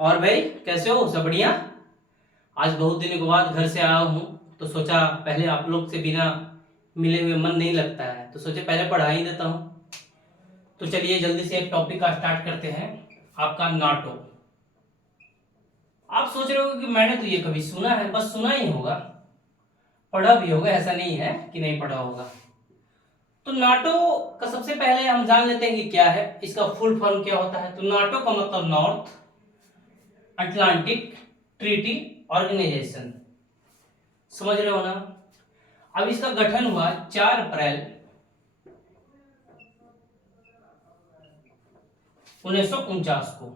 और भाई कैसे हो? सब बढ़िया। आज बहुत दिनों के बाद घर से आया हूँ तो सोचा पहले आप लोग से बिना मिले हुए मन नहीं लगता है, तो सोचे पहले पढ़ा ही देता हूँ। तो चलिए जल्दी से एक टॉपिक का स्टार्ट करते हैं। आपका नाटो। आप सोच रहे हो कि मैंने तो ये कभी सुना है, बस सुना ही होगा, पढ़ा भी होगा, ऐसा नहीं है कि नहीं पढ़ा होगा। तो नाटो का सबसे पहले हम जान लेते हैं कि क्या है, इसका फुल फॉर्म क्या होता है। तो नाटो का मतलब नॉर्थ अटलांटिक ट्रीटी ऑर्गेनाइजेशन, समझ रहे हो ना। अब इसका गठन हुआ 4 अप्रैल 1949 को।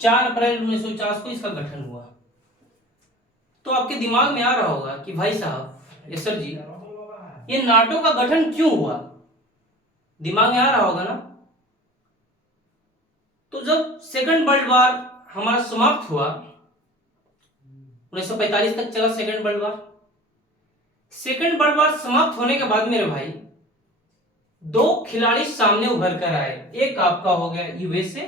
4 अप्रैल 1949 को इसका गठन हुआ। तो आपके दिमाग में आ रहा होगा कि भाई साहब, ये सर जी, ये नाटो का गठन क्यों हुआ? दिमाग में आ रहा होगा ना। तो जब सेकंड वर्ल्ड वॉर हमारा समाप्त हुआ, 1945 तक चला second world war. Second world war समाप्त होने के बाद मेरे भाई दो खिलाड़ी सामने उभर कर आए। एक आपका हो गया यूएसए,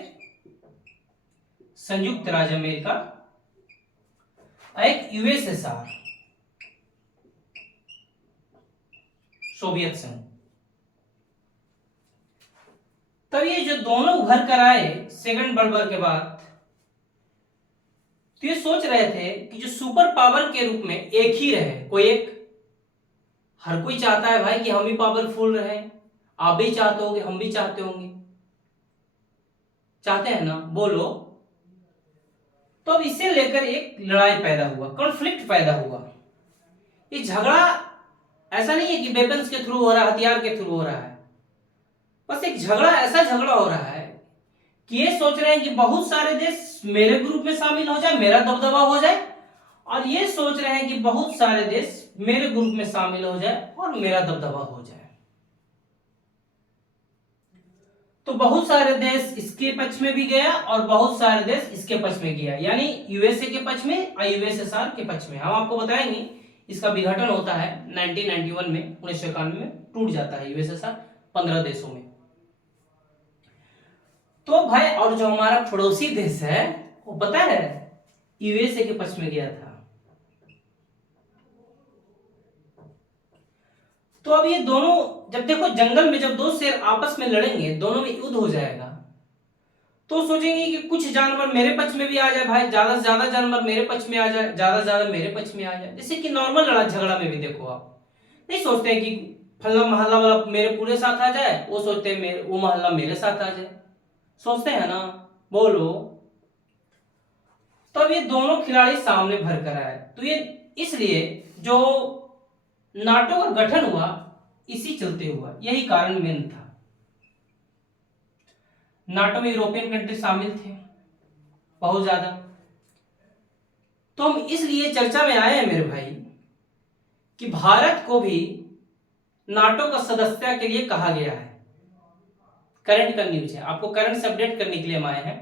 संयुक्त राज्य अमेरिका, एक यूएसएसआर, सोवियत संघ। तब ये जो दोनों उभर कर आए सेकंड वर्ल्ड वॉर के बाद, तो ये सोच रहे थे कि जो सुपर पावर के रूप में एक ही रहे, कोई एक। हर कोई चाहता है भाई कि हम ही पावरफुल रहे। आप भी चाहते होंगे, हम भी चाहते होंगे, चाहते हैं ना, बोलो। तो अब इसे लेकर एक लड़ाई पैदा हुआ, कॉन्फ्लिक्ट पैदा हुआ। ये झगड़ा ऐसा नहीं है कि वेपन्स के थ्रू हो रहा है, हथियार के थ्रू हो रहा है। बस एक झगड़ा, ऐसा झगड़ा हो रहा है कि ये सोच रहे हैं कि बहुत सारे देश मेरे ग्रुप में शामिल हो जाए, मेरा दबदबा हो जाए, और ये सोच रहे हैं कि बहुत सारे देश मेरे ग्रुप में शामिल हो जाए और मेरा दबदबा हो जाए। तो बहुत सारे देश इसके पक्ष में भी गया और बहुत सारे देश इसके पक्ष में गया, यानी यूएसए के पक्ष में और यूएसएसआर के पक्ष में। हम आपको बताएंगे इसका विघटन होता है 1991 में, 1991 में टूट जाता है यूएसएसआर 15 देशों में। तो भाई, और जो हमारा पड़ोसी देश है वो पता है यूएसए के पक्ष में गया था। तो अब ये दोनों, जब देखो जंगल में जब दो शेर आपस में लड़ेंगे, दोनों में युद्ध हो जाएगा, तो सोचेंगे कि कुछ जानवर मेरे पक्ष में भी आ जाए भाई, ज्यादा से ज्यादा जानवर मेरे पक्ष में आ जाए, ज्यादा से ज्यादा मेरे पक्ष में आ जाए। जैसे कि नॉर्मल लड़ा झगड़ा में भी देखो, आप नहीं सोचते हैं कि फल्ला मोहल्ला वाला मेरे पूरे साथ आ जाए, वो सोचते हैं मेरे वो मोहल्ला मेरे साथ आ जाए, सोचते हैं ना, बोलो। तो अब ये दोनों खिलाड़ी सामने भर कर आए, तो ये इसलिए जो नाटो का गठन हुआ इसी चलते हुआ, यही कारण मेन था। नाटो में यूरोपियन कंट्री शामिल थे बहुत ज्यादा। तो हम इसलिए चर्चा में आए हैं मेरे भाई कि भारत को भी नाटो का सदस्यता के लिए कहा गया है। करंट का न्यूज है, आपको करंट से अपडेट करने के लिए हम आए हैं।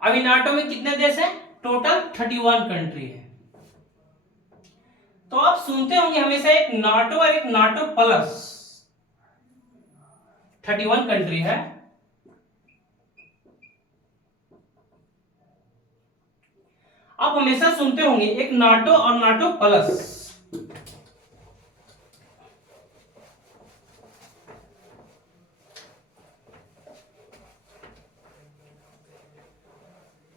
अभी नाटो में कितने देश हैं? टोटल 31 कंट्री है। तो आप सुनते होंगे हमेशा एक नाटो और एक नाटो प्लस। 31 कंट्री है, आप हमेशा सुनते होंगे एक नाटो और नाटो प्लस।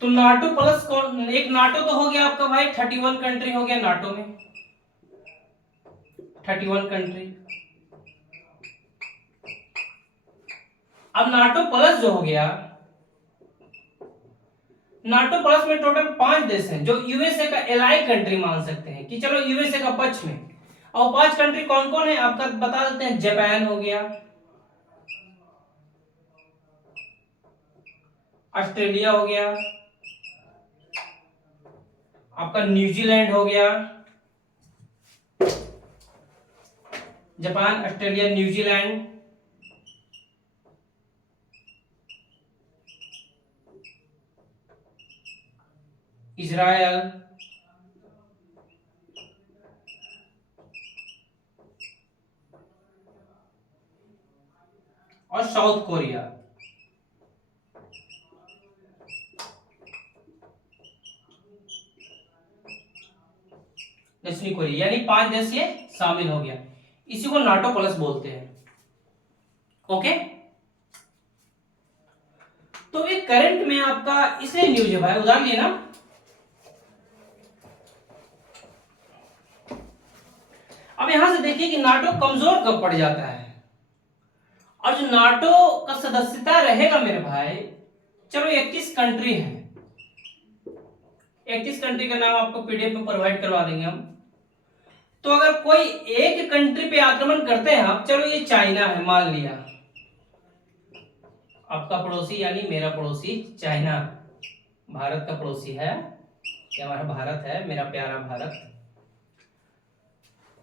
तो नाटो प्लस कौन? एक नाटो तो हो गया आपका भाई, 31 कंट्री हो गया नाटो में, 31 कंट्री। अब नाटो प्लस जो हो गया, नाटो प्लस में टोटल 5 देश हैं जो यूएसए का एलाई कंट्री मान सकते हैं कि चलो यूएसए का पक्ष में। और 5 कंट्री कौन कौन है आपका बता देते हैं। जापान हो गया, ऑस्ट्रेलिया हो गया, आपका न्यूजीलैंड हो गया, जापान, ऑस्ट्रेलिया, न्यूजीलैंड, इजराइल, और साउथ कोरिया। दक्षिणी कोरिया, यानी 5 देश ये शामिल हो गया। इसी को नाटो प्लस बोलते हैं। ओके, तो ये करंट में आपका इसलिए न्यूज है भाई, उदाहरण लिए ना, अब यहां से देखिए कि नाटो कमजोर कब पड़ जाता है, और जो नाटो का सदस्यता रहेगा मेरे भाई, चलो 31 कंट्री है, 31 कंट्री का नाम आपको पीडीएफ में प्रोवाइड करवा देंगे हम। तो अगर कोई एक कंट्री पे आक्रमण करते हैं आप, चलो ये चाइना है मान लिया, आपका पड़ोसी यानी मेरा पड़ोसी चाइना, भारत का पड़ोसी है, ये हमारा भारत है, मेरा प्यारा भारत।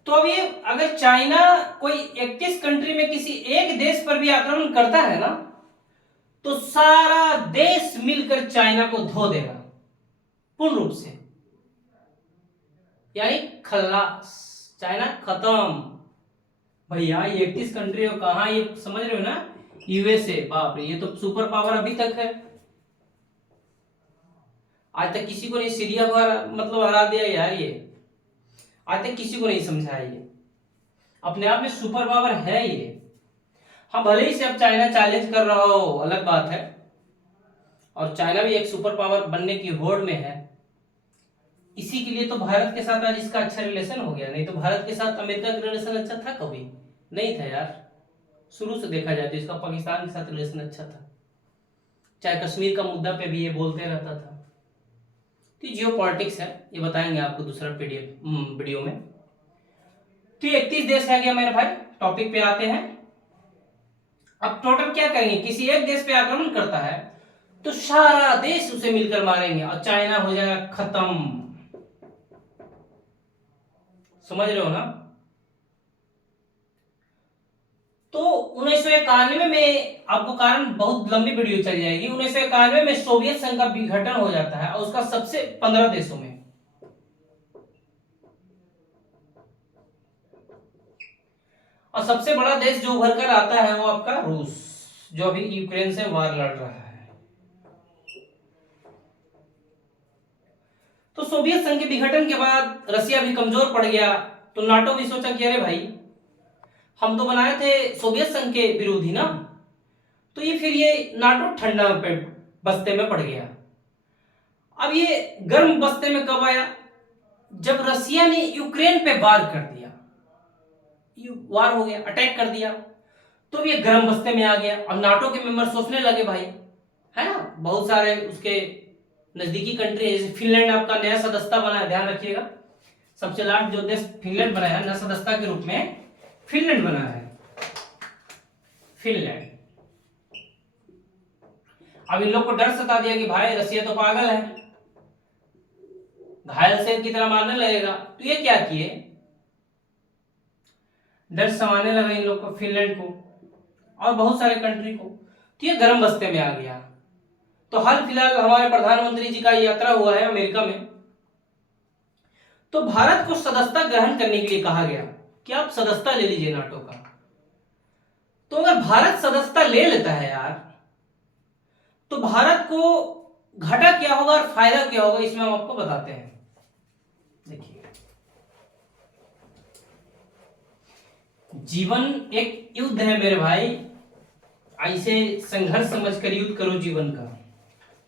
तो अब ये अगर चाइना कोई 31 कंट्री में किसी एक देश पर भी आक्रमण करता है ना, तो सारा देश मिलकर चाइना को धो देगा पूर्ण रूप से, यानी खल्लास, चाइना खत्म। भैया ये 31 कंट्री हो कहां, ये समझ रहे हो ना, यूएसए, बाप रे ये तो सुपर पावर अभी तक है, आज तक किसी को नहीं, सीरिया को मतलब हरा दिया यार, ये आज तक किसी को नहीं समझा, ये अपने आप में सुपर पावर है ये। हाँ भले ही से अब चाइना चैलेंज कर रहा हो, अलग बात है, और चाइना भी एक सुपर पावर बनने की होड़ में है। इसी के लिए तो भारत के साथ आज इसका अच्छा रिलेशन हो गया, नहीं तो भारत के साथ अमेरिका का रिलेशन अच्छा था कभी नहीं था यार। शुरू से देखा जाए तो इसका पाकिस्तान के साथ रिलेशन अच्छा था, चाहे कश्मीर का मुद्दा पे भी ये बोलते रहता था। तो जियो पॉलिटिक्स है, ये बताएंगे आपको दूसरा पीडीएफ वीडियो में। तो 31 देश है गया मेरे भाई, टॉपिक पे आते हैं। अब टोटल क्या करेंगे, किसी एक देश पे आक्रमण करता है तो सारा देश उसे मिलकर मारेंगे और चाइना हो जाएगा खत्म, समझ रहे हो ना। तो 1991 में, आपको कारण बहुत लंबी वीडियो चल जाएगी, 1991 में सोवियत संघ का विघटन हो जाता है, और उसका सबसे 15 देशों में, और सबसे बड़ा देश जो उभर कर आता है वो आपका रूस, जो अभी यूक्रेन से वार लड़ रहा है। तो सोवियत संघ के विघटन के बाद रसिया भी कमजोर पड़ गया, तो नाटो भी सोचा कि अरे भाई हम तो बनाए थे सोवियत संघ के विरोधी ना, तो ये फिर ये नाटो ठंडा पे बस्ते में पड़ गया। अब ये गर्म बस्ते में कब आया, जब रसिया ने यूक्रेन पे वार कर दिया, वार हो गया, अटैक कर दिया, तो ये गर्म बस्ते में आ गया। अब नाटो के मेंबर सोचने लगे भाई, है ना, बहुत सारे उसके नजदीकी कंट्री है, जैसे फिनलैंड आपका नया सदस्य बना है, ध्यान रखिएगा, सबसे लास्ट जो देश फिनलैंड बनाया नया सदस्य के रूप में, फिनलैंड बना है, फिनलैंड। अब इन लोग को डर सता दिया कि भाई रसिया तो पागल है, घायल शेर की तरह मारने लगेगा, तो ये क्या किए, डर समाने लगा इन लोग को, फिनलैंड को और बहुत सारे कंट्री को, तो ये गर्म बस्ते में आ गया। तो हाल फिलहाल हमारे प्रधानमंत्री जी का यात्रा हुआ है अमेरिका में, तो भारत को सदस्यता ग्रहण करने के लिए कहा गया कि आप सदस्यता ले लीजिए नाटो का। तो अगर भारत सदस्यता ले लेता है यार, तो भारत को घाटा क्या होगा और फायदा क्या होगा, इसमें हम आपको बताते हैं। देखिए, जीवन एक युद्ध है मेरे भाई, ऐसे संघर्ष समझकर युद्ध करो जीवन का,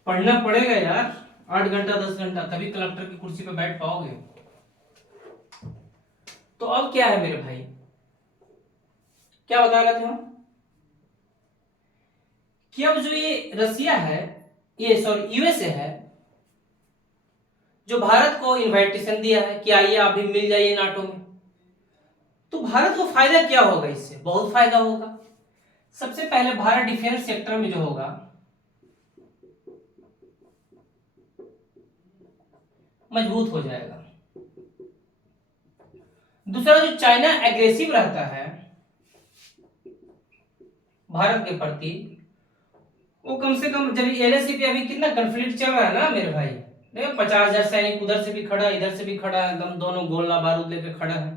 पढ़ना पड़ेगा यार 8 घंटा 10 घंटा, तभी कलेक्टर की कुर्सी पे बैठ पाओगे। तो अब क्या है मेरे भाई, क्या बता रहे थे हम, कि अब जो ये रसिया है, ये सॉरी यूएसए है, जो भारत को इनविटेशन दिया है कि आइए आप भी मिल जाइए नाटो में, तो भारत को फायदा क्या होगा, इससे बहुत फायदा होगा। सबसे पहले भारत डिफेंस सेक्टर में जो होगा मजबूत हो जाएगा। दूसरा, जो चाइना एग्रेसिव रहता है भारत के प्रति, वो कम से कम, जब एलएसी पे अभी कितना कंफ्लिक्ट चल रहा है ना मेरे भाई, देखो 50,000 सैनिक उधर से भी खड़ा है, इधर से भी खड़ा है, एकदम दोनों गोला बारूद लेकर खड़ा है।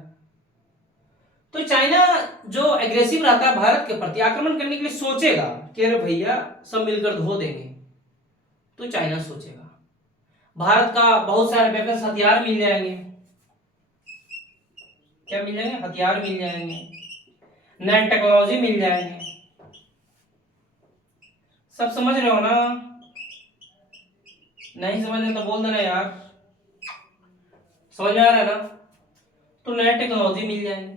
तो चाइना जो एग्रेसिव रहता है भारत के प्रति, आक्रमण करने के लिए सोचेगा कि अरे भैया सब मिलकर धो देंगे, तो चाइना सोचेगा, भारत का बहुत सारे वेपन्स हथियार मिल जाएंगे, क्या मिल जाएंगे? हथियार मिल जाएंगे, नए टेक्नोलॉजी मिल जाएंगे। सब समझ रहे हो ना? नहीं समझ रहे तो बोल देना यार। समझ में आ रहा है ना? तो नए टेक्नोलॉजी मिल जाएंगे,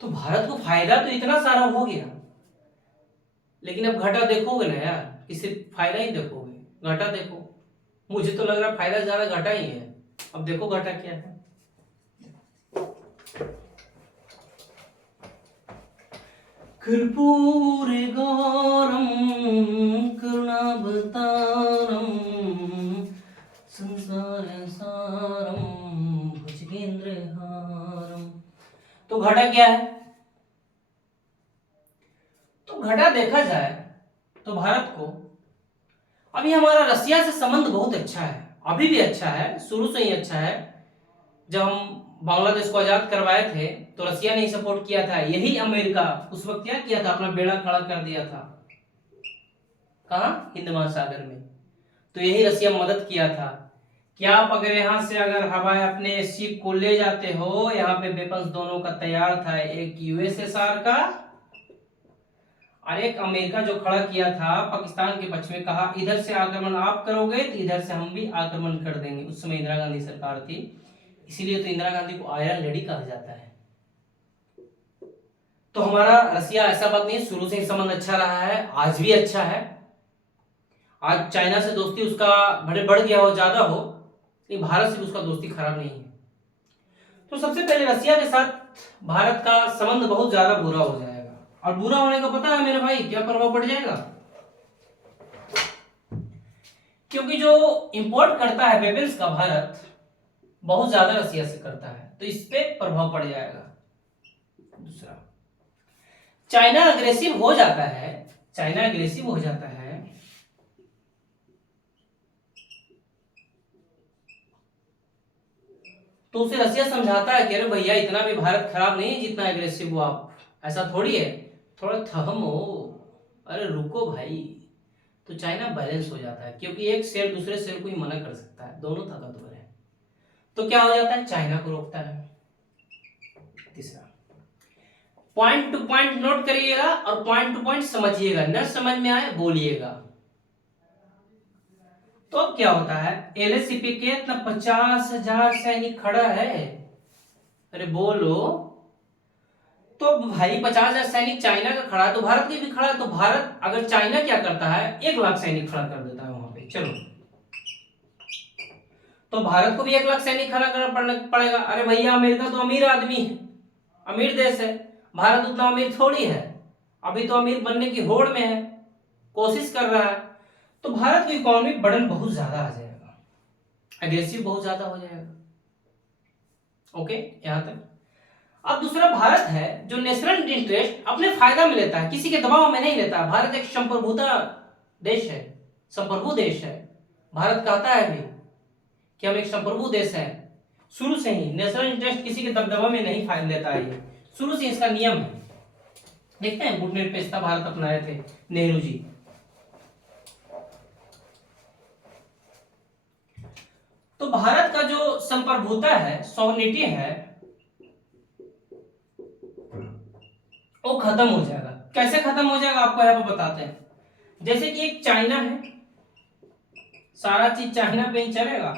तो भारत को फायदा तो इतना सारा हो गया। लेकिन अब घाटा देखोगे ना यार, कि सिर्फ फायदा ही देखोगे? घाटा देखो। मुझे तो लग रहा है फायदा ज्यादा घाटा ही है। अब देखो घाटा क्या है। कर्पूरे गौरम करुणावतारम संसार सारम भुजगेंद्रहारम। तो घटा क्या है? तो घटा देखा जाए तो भारत को अभी हमारा रसिया से संबंध बहुत अच्छा है, अभी भी अच्छा है, शुरू से ही अच्छा है। जब हम बांग्लादेश को आजाद करवाए थे तो रसिया ने ही सपोर्ट किया था, यही अमेरिका उस वक्त क्या किया था? अपना बेड़ा खड़ा कर दिया था। कहा? हिंद महासागर में। तो यही रसिया मदद किया था कि आप अगर यहां से अगर हवाई अपने शिप को ले जाते हो, यहाँ पे वेपन्स दोनों का तैयार था, एक यूएसएसआर का और एक अमेरिका जो खड़ा किया था पाकिस्तान के पक्ष में। कहा इधर से आक्रमण आप करोगे तो इधर से हम भी आक्रमण कर देंगे। उस समय इंदिरा गांधी सरकार थी, इसीलिए तो इंदिरा गांधी को आयरन लेडी कहा जाता है। तो हमारा रसिया ऐसा बात नहीं, शुरू से ही संबंध अच्छा रहा है, आज भी अच्छा है। आज चाइना से दोस्ती उसका भले बढ़ गया हो, ज्यादा हो, लेकिन भारत से भी उसका दोस्ती खराब नहीं है। तो सबसे पहले रसिया के साथ भारत का संबंध बहुत ज्यादा बुरा हो जाएगा, और बुरा होने का पता है मेरे भाई क्या प्रभाव पड़ जाएगा? क्योंकि जो इंपोर्ट करता है वेपन्स का भारत बहुत ज्यादा रसिया से करता है, तो इस पे प्रभाव पड़ जाएगा। दूसरा, चाइना अग्रेसिव हो जाता है, चाइना अग्रेसिव हो जाता है तो उसे रसिया समझाता है कि अरे भैया इतना भी भारत खराब नहीं है जितना एग्रेसिव हो आप, ऐसा थोड़ी है, थोड़ा थम हो, अरे रुको भाई। तो चाइना बैलेंस हो जाता है, क्योंकि एक शेर दूसरे शेर को ही मना कर सकता है, दोनों ताकतवर है। तो क्या हो जाता है? चाइना को रोकता है। तीसरा, पॉइंट टू पॉइंट नोट करिएगा और पॉइंट टू पॉइंट समझिएगा, न समझ में आए बोलिएगा। तो अब क्या होता है? एलएसीपी के इतना 50,000 सैनिक खड़ा है, अरे बोलो। तो भाई 50,000 सैनिक चाइना का खड़ा है तो भारत के भी खड़ा है, तो भारत अगर चाइना क्या करता है 1 लाख सैनिक खड़ा कर देता है वहां पे, चलो तो भारत को भी 1 लाख सैनिक खड़ा करना पड़ेगा। अरे भैया अमेरिका तो अमीर आदमी है, अमीर देश है, भारत उतना अमीर थोड़ी है, अभी तो अमीर बनने की होड़ में है, कोशिश कर रहा है। तो भारत की इकोनॉमिक बर्डन बहुत ज्यादा आ जाएगा, एग्रेसिव बहुत ज्यादा हो जाएगा। ओके, यहां तक। अब दूसरा, भारत है जो नेशनल इंटरेस्ट अपने फायदा में लेता है, किसी के दबाव में नहीं लेता। भारत एक संप्रभुता देश है, संप्रभु देश है। भारत कहता है भी कि हम एक संप्रभु देश है, शुरू से ही नेशनल इंटरेस्ट किसी के दबदबा में नहीं फायदा लेता है, ये शुरू से इसका नियम है। देखते हैं गुटनिरपेक्षता भारत अपनाए थे नेहरू जी। तो भारत का जो संप्रभुता है, सॉवरेनिटी है, वो खत्म हो जाएगा। कैसे खत्म हो जाएगा आपको यहाँ पे बताते हैं। जैसे कि एक चाइना है, सारा चीज चाइना पे ही चलेगा,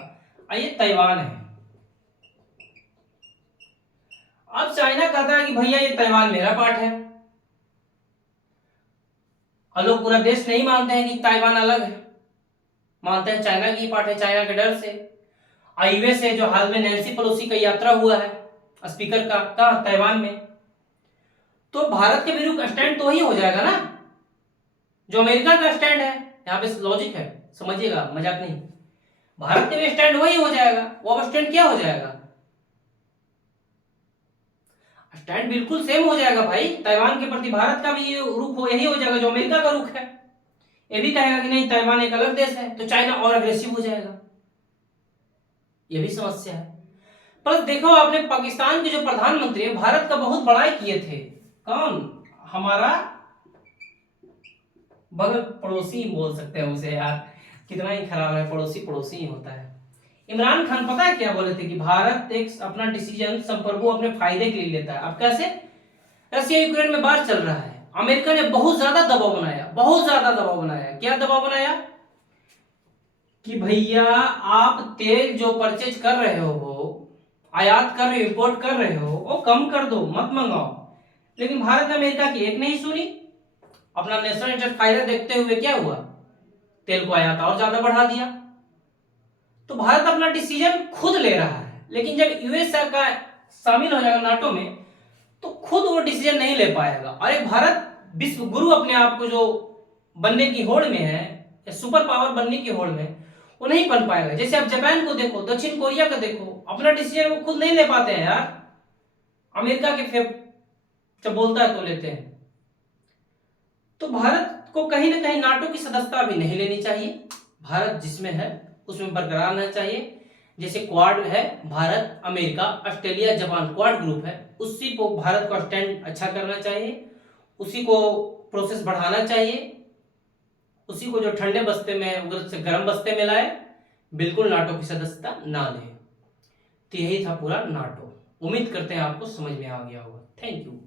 और ये ताइवान है। अब चाइना कहता है कि भैया ये ताइवान मेरा पार्ट है, और लोग पूरा देश नहीं मानते हैं कि ताइवान अलग है, मानते हैं चाइना की पार्ट है, चाइना के डर से। यूएस है जो हाल में नैन्सी पेलोसी का यात्रा हुआ है स्पीकर का, कहा? ताइवान में। तो भारत के विरुद्ध स्टैंड तो वही हो जाएगा ना जो अमेरिका का स्टैंड है। यहाँ पे लॉजिक है, समझिएगा, मजाक नहीं। भारत के भी स्टैंड वही हो जाएगा। वो अब स्टैंड क्या हो जाएगा? स्टैंड बिल्कुल सेम हो जाएगा भाई। ताइवान के प्रति भारत का भी रुख हो यही हो जाएगा जो अमेरिका का रुख है। ये भी कहेगा कि नहीं ताइवान एक अलग देश है, तो चाइना और अग्रेसिव हो जाएगा। ये भी समस्या है। प्लस देखो आपने पाकिस्तान के जो प्रधानमंत्री भारत का बहुत बड़ाई किए थे, कौन? हमारा बगल पड़ोसी बोल सकते हैं उसे यार, कितना ही खराब है, पड़ोसी पड़ोसी ही होता है। इमरान खान पता है क्या बोले थे कि भारत एक अपना डिसीजन संपर्कों अपने फायदे के लिए लेता है। अब कैसे? रशिया यूक्रेन में बात चल रहा है, अमेरिका ने बहुत ज्यादा दबाव बनाया, बहुत ज्यादा दबाव बनाया। क्या दबाव बनाया? कि भैया आप तेल जो परचेज कर रहे हो, आयात कर रहे हो, इंपोर्ट कर रहे हो, वो कम कर दो, मत मंगाओ। लेकिन भारत ने अमेरिका की एक नहीं सुनी। अपना नेशनल इंटरेस्ट फायदा देखते हुए क्या हुआ? तेल को आयात और ज्यादा बढ़ा दिया। तो भारत अपना डिसीजन खुद ले रहा है, लेकिन जब यूएस का शामिल हो जाएगा नाटो में तो खुद वो डिसीजन नहीं ले पाएगा। अरे भारत विश्व गुरु अपने आप को जो बनने की होड़ में है, या सुपर पावर बनने की होड़ में, वो नहीं बन पाएगा। जैसे आप जापान को देखो, दक्षिण कोरिया को देखो, अपना डिसीजन वो खुद नहीं ले पाते हैं यार, अमेरिका के फेव जब बोलता है तो लेते हैं। तो भारत को कहीं ना कहीं नाटो की सदस्यता भी नहीं लेनी चाहिए। भारत जिसमें है उसमें बरकरार रहना चाहिए। जैसे क्वाड है, Bharat, America, Australia, Japan, quad group है, उसी को भारत का स्टैंड अच्छा करना चाहिए, उसी को प्रोसेस बढ़ाना चाहिए, उसी को जो ठंडे बस्ते में उधर से गर्म बस्ते में लाए, बिल्कुल नाटो की सदस्यता ना ले। तो यही था पूरा नाटो। उम्मीद करते हैं आपको समझ में आ गया होगा। Thank you.